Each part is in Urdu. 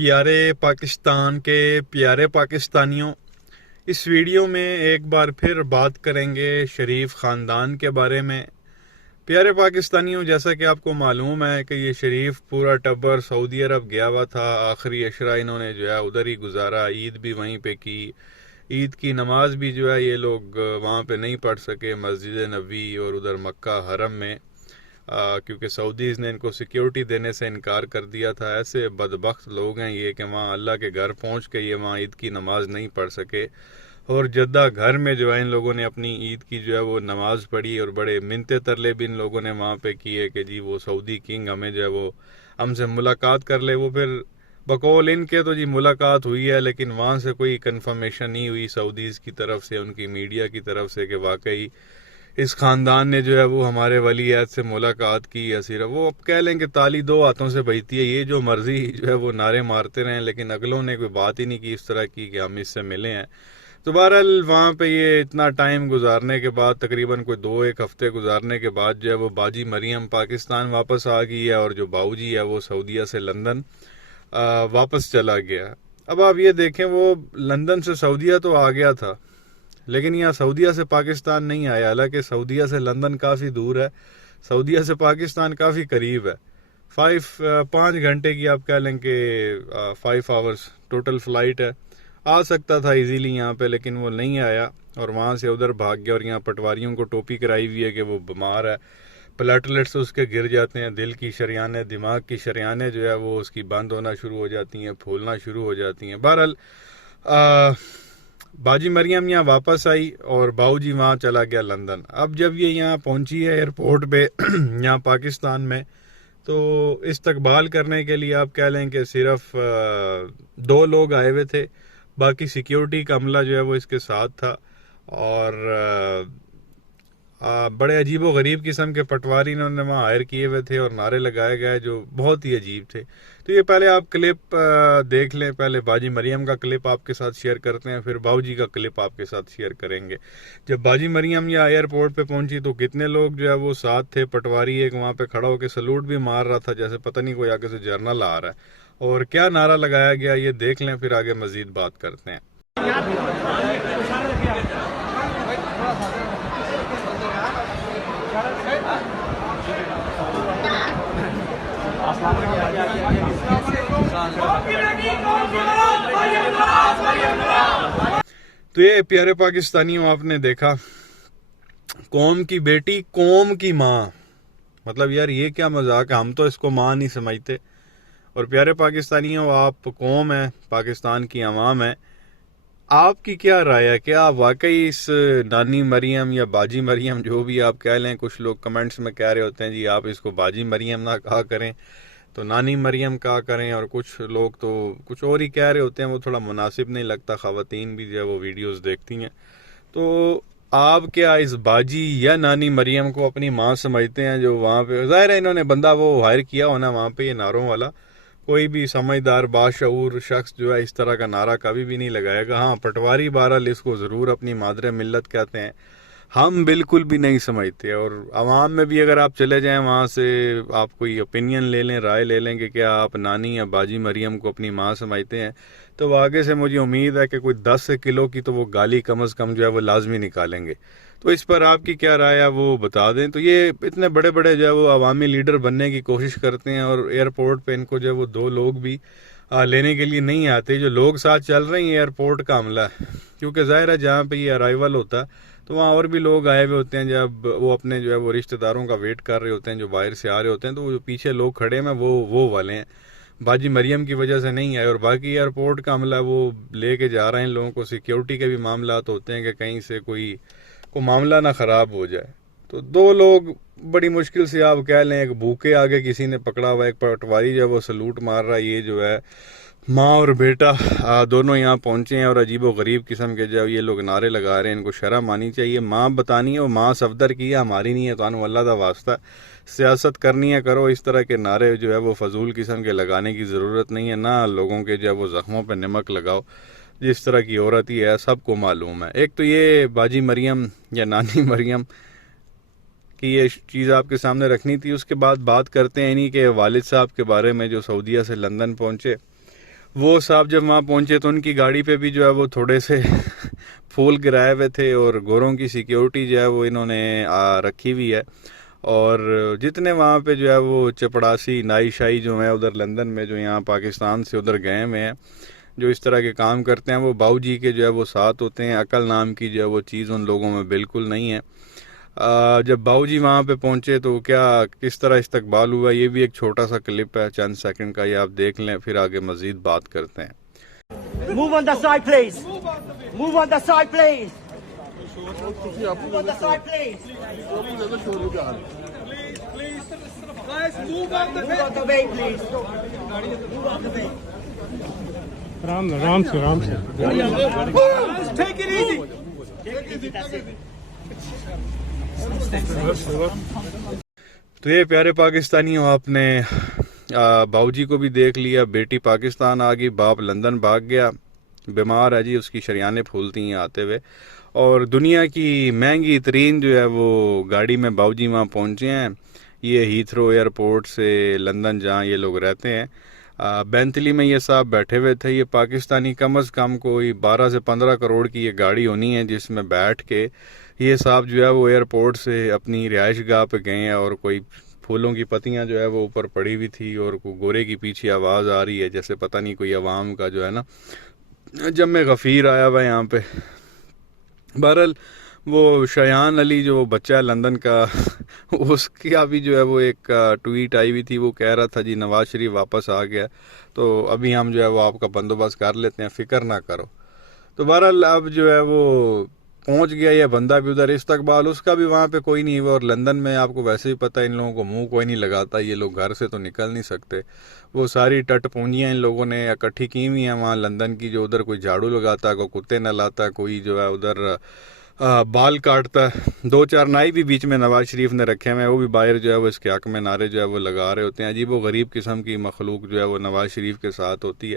پیارے پاکستان کے پیارے پاکستانیوں، اس ویڈیو میں ایک بار پھر بات کریں گے شریف خاندان کے بارے میں۔ پیارے پاکستانیوں، جیسا کہ آپ کو معلوم ہے کہ یہ شریف پورا ٹبر سعودی عرب گیا ہوا تھا۔ آخری عشرہ انہوں نے جو ہے ادھر ہی گزارا، عید بھی وہیں پہ کی۔ عید کی نماز بھی جو ہے یہ لوگ وہاں پہ نہیں پڑھ سکے، مسجد نبوی اور ادھر مکہ حرم میں، کیونکہ سعودیز نے ان کو سیکیورٹی دینے سے انکار کر دیا تھا۔ ایسے بدبخت لوگ ہیں یہ کہ وہاں اللہ کے گھر پہنچ کے یہ وہاں عید کی نماز نہیں پڑھ سکے، اور جدہ گھر میں جو ہے ان لوگوں نے اپنی عید کی جو ہے وہ نماز پڑھی، اور بڑے منتے ترلے بھی ان لوگوں نے وہاں پہ کیے کہ جی وہ سعودی کنگ ہمیں جو ہے وہ ہم سے ملاقات کر لے۔ وہ پھر بقول ان کے تو جی ملاقات ہوئی ہے، لیکن وہاں سے کوئی کنفرمیشن نہیں ہوئی سعودیز کی طرف سے، ان کی میڈیا کی طرف سے، کہ واقعی اس خاندان نے جو ہے وہ ہمارے ولی عہد سے ملاقات کی یا صرف وہ اب کہہ لیں کہ تالی دو ہاتھوں سے بجتی ہے، یہ جو مرضی جو ہے وہ نعرے مارتے رہیں، لیکن اگلوں نے کوئی بات ہی نہیں کی اس طرح کی کہ ہم اس سے ملے ہیں۔ تو بہرحال وہاں پہ یہ اتنا ٹائم گزارنے کے بعد، تقریباً کوئی 2-1 ہفتے گزارنے کے بعد جو ہے وہ باجی مریم پاکستان واپس آ گئی ہے، اور جو باؤ جی ہے وہ سعودیہ سے لندن واپس چلا گیا۔ اب آپ یہ دیکھیں، وہ لندن سے سعودیہ تو آ گیا تھا، لیکن یہاں سعودیہ سے پاکستان نہیں آیا، حالانکہ سعودیہ سے لندن کافی دور ہے، سعودیہ سے پاکستان کافی قریب ہے۔ 5 گھنٹے کی آپ کہہ لیں کہ 5 آورز ٹوٹل فلائٹ ہے۔ آ سکتا تھا ایزیلی یہاں پہ، لیکن وہ نہیں آیا، اور وہاں سے ادھر بھاگ گیا، اور یہاں پٹواریوں کو ٹوپی کرائی ہوئی ہے کہ وہ بیمار ہے، پلیٹلیٹس اس کے گر جاتے ہیں، دل کی شریانیں، دماغ کی شریانیں جو ہے وہ اس کی بند ہونا شروع ہو جاتی ہیں، پھولنا شروع ہو جاتی ہیں۔ بہرحال باجی مریم یہاں واپس آئی اور باؤ جی وہاں چلا گیا لندن۔ اب جب یہ یہاں پہنچی ہے ایئرپورٹ پہ یہاں پاکستان میں، تو استقبال کرنے کے لیے آپ کہہ لیں کہ صرف 2 لوگ آئے ہوئے تھے، باقی سیکیورٹی کا عملہ جو ہے وہ اس کے ساتھ تھا، اور بڑے عجیب و غریب قسم کے پٹواری انہوں نے وہاں ہائر کیے ہوئے تھے، اور نعرے لگائے گئے جو بہت ہی عجیب تھے۔ تو یہ پہلے آپ کلپ دیکھ لیں، پہلے باجی مریم کا کلپ آپ کے ساتھ شیئر کرتے ہیں، پھر باؤ جی کا کلپ آپ کے ساتھ شیئر کریں گے۔ جب باجی مریم یا ایئرپورٹ پہ پہنچی تو کتنے لوگ جو ہے وہ ساتھ تھے، پٹواری ایک وہاں پہ کھڑا ہو کے سلوٹ بھی مار رہا تھا، جیسے پتہ نہیں کوئی آگے سے جرنل آ رہا ہے، اور کیا نعرہ لگایا گیا یہ دیکھ لیں، پھر آگے مزید بات کرتے ہیں۔ تو یہ پیارے پاکستانیوں، آپ نے دیکھا، قوم کی بیٹی قوم کی ماں، مطلب یار یہ کیا مذاق ہے، ہم تو اس کو ماں نہیں سمجھتے۔ اور پیارے پاکستانیوں، آپ قوم ہیں، پاکستان کی عوام ہے، آپ کی کیا رائے ہے؟ کیا واقعی اس نانی مریم یا باجی مریم، جو بھی آپ کہہ لیں، کچھ لوگ کمنٹس میں کہہ رہے ہوتے ہیں جی آپ اس کو باجی مریم نہ کہا کریں تو نانی مریم کہا کریں، اور کچھ لوگ تو کچھ اور ہی کہہ رہے ہوتے ہیں، وہ تھوڑا مناسب نہیں لگتا، خواتین بھی جو ہے وہ ویڈیوز دیکھتی ہیں۔ تو آپ کیا اس باجی یا نانی مریم کو اپنی ماں سمجھتے ہیں؟ جو وہاں پہ ظاہر ہے انہوں نے بندہ وہ ہائر کیا ہونا وہاں پہ، یہ نعروں والا کوئی بھی سمجھدار باشعور شخص جو ہے اس طرح کا نعرہ کبھی بھی نہیں لگائے گا۔ ہاں، پٹواری بہرحال اس کو ضرور اپنی مادر ملت کہتے ہیں، ہم بالکل بھی نہیں سمجھتے۔ اور عوام میں بھی اگر آپ چلے جائیں، وہاں سے آپ کوئی اوپینین لے لیں، رائے لے لیں کہ کیا آپ نانی یا باجی مریم کو اپنی ماں سمجھتے ہیں، تو وہ آگے سے مجھے امید ہے کہ کوئی 10 کلو کی تو وہ گالی کم از کم جو ہے وہ لازمی نکالیں گے۔ تو اس پر آپ کی کیا رائے ہے وہ بتا دیں۔ تو یہ اتنے بڑے بڑے جو ہے وہ عوامی لیڈر بننے کی کوشش کرتے ہیں، اور ایئرپورٹ پہ ان کو جو ہے وہ 2 لوگ بھی لینے کے لیے نہیں آتے، جو لوگ ساتھ چل رہے ہیں ایئرپورٹ کا عملہ ہے، کیونکہ ظاہر ہے جہاں پہ یہ ارائیول ہوتا ہے تو وہاں اور بھی لوگ آئے ہوئے ہوتے ہیں، جب وہ اپنے جو ہے وہ رشتہ داروں کا ویٹ کر رہے ہوتے ہیں جو باہر سے آ رہے ہوتے ہیں، تو وہ جو پیچھے لوگ کھڑے ہیں وہ والے ہیں، باجی مریم کی وجہ سے نہیں آئے۔ اور باقی ایئرپورٹ کا عملہ وہ لے کے جا رہے ہیں لوگوں کو، سیکیورٹی کے بھی معاملات ہوتے ہیں کہ کہیں سے کوئی معاملہ نہ خراب ہو جائے۔ تو 2 لوگ بڑی مشکل سے آپ کہہ لیں، ایک بھوکے آگے کسی نے پکڑا ہوا، ایک پٹواری جو ہے وہ سلوٹ مار رہا ہے، یہ جو ہے ماں اور بیٹا دونوں یہاں پہنچے ہیں، اور عجیب و غریب قسم کے جو یہ لوگ نعرے لگا رہے ہیں، ان کو شرم آنی چاہیے۔ ماں بتانی ہے، وہ ماں صفدر کی ہے، ہماری نہیں ہے، تو انو اللہ دا واسطہ سیاست کرنی ہے کرو، اس طرح کے نعرے جو ہے وہ فضول قسم کے لگانے کی ضرورت نہیں ہے، نہ لوگوں کے جو ہے وہ زخموں پہ نمک لگاؤ، جس طرح کی عورت ہی ہے سب کو معلوم ہے۔ ایک تو یہ باجی مریم یا نانی مریم کی یہ چیز آپ کے سامنے رکھنی تھی۔ اس کے بعد بات کرتے ہیں انہی کے والد صاحب کے بارے میں جو سعودیہ سے لندن پہنچے، وہ صاحب جب وہاں پہنچے تو ان کی گاڑی پہ بھی جو ہے وہ تھوڑے سے پھول گرائے ہوئے تھے اور گوروں کی سیکیورٹی جو ہے وہ انہوں نے رکھی ہوئی ہے. اور جتنے وہاں پہ جو ہے وہ چپڑاسی نائی شائی جو ہیں ادھر لندن میں جو یہاں پاکستان سے ادھر گئے ہوئے ہیں جو اس طرح کے کام کرتے ہیں وہ باؤ جی کے جو ہے وہ ساتھ ہوتے ہیں. عقل نام کی جو ہے وہ چیز ان لوگوں میں بالکل نہیں ہے. جب باؤ جی وہاں پہ پہنچے تو کیا کس طرح استقبال ہوا یہ بھی ایک چھوٹا سا کلپ ہے چند سیکنڈ کا, یہ آپ دیکھ لیں پھر آگے مزید بات کرتے ہیں. Move on the side, please. Move on the side, please. Move on the side, please. Guys, move on the Move on the way, please. Move on the way. Ram se. Guys, take it easy. Take it easy, that's it. تو یہ پیارے پاکستانیوں آپ نے باؤ جی کو بھی دیکھ لیا, بیٹی پاکستان آ گئی, باپ لندن بھاگ گیا, بیمار ہے جی, اس کی شریانیں پھولتی ہیں آتے ہوئے. اور دنیا کی مہنگی ترین جو ہے وہ گاڑی میں باؤ جی وہاں پہنچے ہیں, یہ ہیتھرو ایئرپورٹ سے لندن جہاں یہ لوگ رہتے ہیں. بینتلی میں یہ صاحب بیٹھے ہوئے تھے. یہ پاکستانی کم از کم کوئی 12 سے 15 کروڑ کی یہ گاڑی ہونی ہے جس میں بیٹھ کے یہ صاحب جو ہے وہ ایئرپورٹ سے اپنی رہائش گاہ پہ گئے ہیں. اور کوئی پھولوں کی پتیاں جو ہے وہ اوپر پڑی ہوئی تھی اور کوئی گورے کی پیچھے آواز آ رہی ہے جیسے پتہ نہیں کوئی عوام کا جو ہے نا جمع غفیر آیا ہوا ہے یہاں پہ. بہرحال وہ شایان علی جو بچہ ہے لندن کا اس کا بھی جو ہے وہ ایک ٹویٹ آئی ہوئی تھی, وہ کہہ رہا تھا جی نواز شریف واپس آ گیا تو ابھی ہم جو ہے وہ آپ کا بندوبست کر لیتے ہیں, فکر نہ کرو. تو بہرحال اب جو ہے وہ پہنچ گیا یہ بندہ بھی ادھر, استقبال اس کا بھی وہاں پہ کوئی نہیں ہوا. اور لندن میں آپ کو ویسے ہی پتہ ان لوگوں کو منہ کوئی نہیں لگاتا, یہ لوگ گھر سے تو نکل نہیں سکتے. وہ ساری ٹٹ پونجیاں ان لوگوں نے اکٹھی کی ہوئی ہیں وہاں لندن کی, جو ادھر کوئی جھاڑو لگاتا, کوئی کتے نہ لاتا, کوئی جو ہے ادھر بال کاٹتا. 2-4 نائی بھی بیچ میں نواز شریف نے رکھے ہوئے ہیں, وہ بھی باہر جو ہے وہ اس کے حق میں نعرے جو ہے وہ لگا رہے ہوتے ہیں. عجیب و غریب قسم کی مخلوق جو ہے وہ نواز شریف کے ساتھ ہوتی ہے.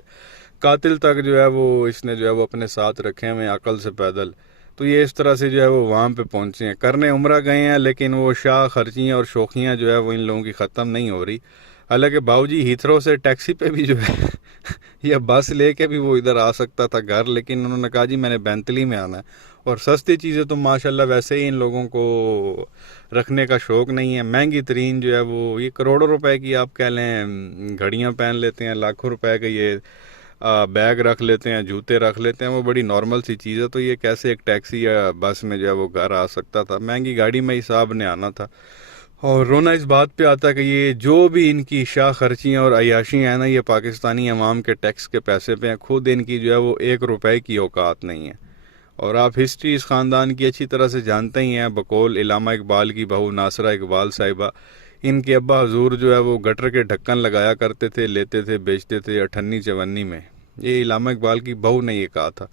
قاتل تک جو ہے وہ اس نے جو ہے وہ اپنے ساتھ رکھے ہوئے ہیں عقل سے پیدل. تو یہ اس طرح سے جو ہے وہ وہاں پہ پہنچے ہیں, کرنے عمرہ گئے ہیں, لیکن وہ شاہ خرچیاں اور شوخیاں جو ہے وہ ان لوگوں کی ختم نہیں ہو رہی. حالانکہ باؤ جی ہیتھرو سے ٹیکسی پہ بھی جو ہے یا بس لے کے بھی وہ ادھر آ سکتا تھا گھر, لیکن انہوں نے کہا جی میں نے بینتلی میں آنا ہے. اور سستی چیزیں تو ماشاءاللہ ویسے ہی ان لوگوں کو رکھنے کا شوق نہیں ہے. مہنگی ترین جو ہے وہ یہ کروڑوں روپے کی آپ کہہ لیں گھڑیاں پہن لیتے ہیں, لاکھوں روپے کا یہ بیگ رکھ لیتے ہیں, جوتے رکھ لیتے ہیں, وہ بڑی نارمل سی چیز ہے. تو یہ کیسے ایک ٹیکسی یا بس میں جو ہے وہ گھر آ سکتا تھا؟ مہنگی گاڑی میں ہی صاحب نے آنا تھا. اور رونا اس بات پہ آتا ہے کہ یہ جو بھی ان کی شاہ خرچیاں اور عیاشیاں ہیں نا, یہ پاکستانی عوام کے ٹیکس کے پیسے پہ ہیں. خود ان کی جو ہے وہ 1 روپے کی اوقات نہیں ہے. اور آپ ہسٹری اس خاندان کی اچھی طرح سے جانتے ہی ہیں. بقول علامہ اقبال کی بہو ناصرہ اقبال صاحبہ, ان کے ابا حضور جو ہے وہ گٹر کے ڈھکن لگایا کرتے تھے, لیتے تھے, بیچتے تھے 58-54 میں. یہ علامہ اقبال کی بہو نے یہ کہا تھا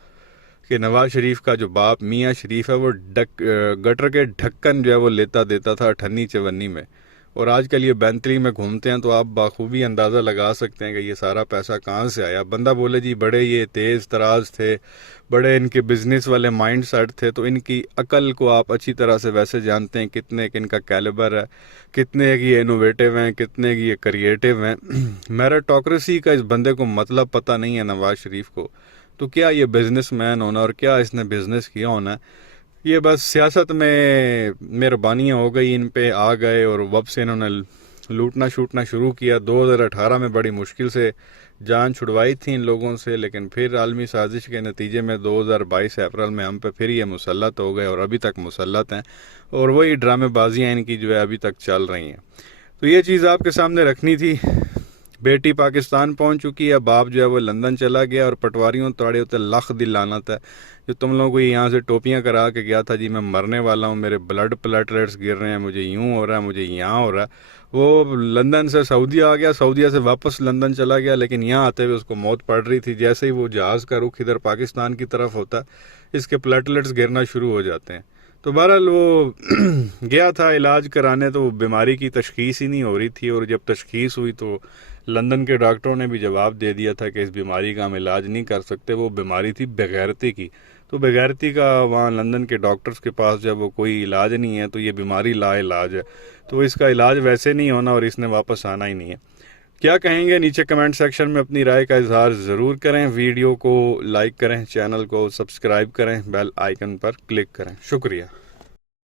کہ نواز شریف کا جو باپ میاں شریف ہے وہ گٹر کے ڈھکن جو ہے وہ لیتا دیتا تھا 58-54 میں. اور آج کل یہ بینتلی میں گھومتے ہیں تو آپ بخوبی اندازہ لگا سکتے ہیں کہ یہ سارا پیسہ کہاں سے آیا. بندہ بولے جی بڑے یہ تیز تراز تھے, بڑے ان کے بزنس والے مائنڈ سیٹ تھے, تو ان کی عقل کو آپ اچھی طرح سے ویسے جانتے ہیں کتنے کہ ان کا کیلیبر ہے, کتنے کی یہ انوویٹیو ہیں, کتنے کی یہ کریٹیو ہیں. میرٹوکریسی کا اس بندے کو مطلب پتہ نہیں ہے نواز شریف کو. تو کیا یہ بزنس مین ہونا اور کیا اس نے بزنس کیا ہونا ہے, یہ بس سیاست میں مہربانیاں ہو گئی, ان پہ آ گئے اور وب سے انہوں نے لوٹنا شوٹنا شروع کیا. 2018 میں بڑی مشکل سے جان چھڑوائی تھی ان لوگوں سے, لیکن پھر عالمی سازش کے نتیجے میں 2022 اپریل میں ہم پہ پھر یہ مسلط ہو گئے اور ابھی تک مسلط ہیں. اور وہی ڈرامے بازیاں ان کی جو ہے ابھی تک چل رہی ہیں. تو یہ چیز آپ کے سامنے رکھنی تھی. بیٹی پاکستان پہنچ چکی ہے, باپ جو ہے وہ لندن چلا گیا, اور پٹواریوں توڑے ہوتے لخ دل لعنت ہے جو تم لوگوں کو یہاں سے ٹوپیاں کرا کے گیا تھا جی میں مرنے والا ہوں, میرے بلڈ پلیٹلیٹس گر رہے ہیں, مجھے یوں ہو رہا ہے, مجھے یہاں ہو رہا ہے. وہ لندن سے سعودیہ آ گیا, سعودیہ سے واپس لندن چلا گیا, لیکن یہاں آتے ہوئے اس کو موت پڑ رہی تھی. جیسے ہی وہ جہاز کا رخ ادھر پاکستان کی طرف ہوتا ہے اس کے پلیٹلیٹس گرنا شروع ہو جاتے ہیں. تو بہرحال وہ گیا تھا علاج کرانے, تو وہ بیماری کی تشخیص ہی نہیں ہو رہی تھی. اور جب تشخیص ہوئی تو لندن کے ڈاکٹروں نے بھی جواب دے دیا تھا کہ اس بیماری کا ہم علاج نہیں کر سکتے. وہ بیماری تھی بغیرتی کی. تو بغیرتی کا وہاں لندن کے ڈاکٹرز کے پاس جب وہ کوئی علاج نہیں ہے تو یہ بیماری لا علاج ہے, تو اس کا علاج ویسے نہیں ہونا اور اس نے واپس آنا ہی نہیں ہے. کیا کہیں گے نیچے کمنٹ سیکشن میں اپنی رائے کا اظہار ضرور کریں. ویڈیو کو لائک کریں, چینل کو سبسکرائب کریں, بیل آئیکن پر کلک کریں. شکریہ.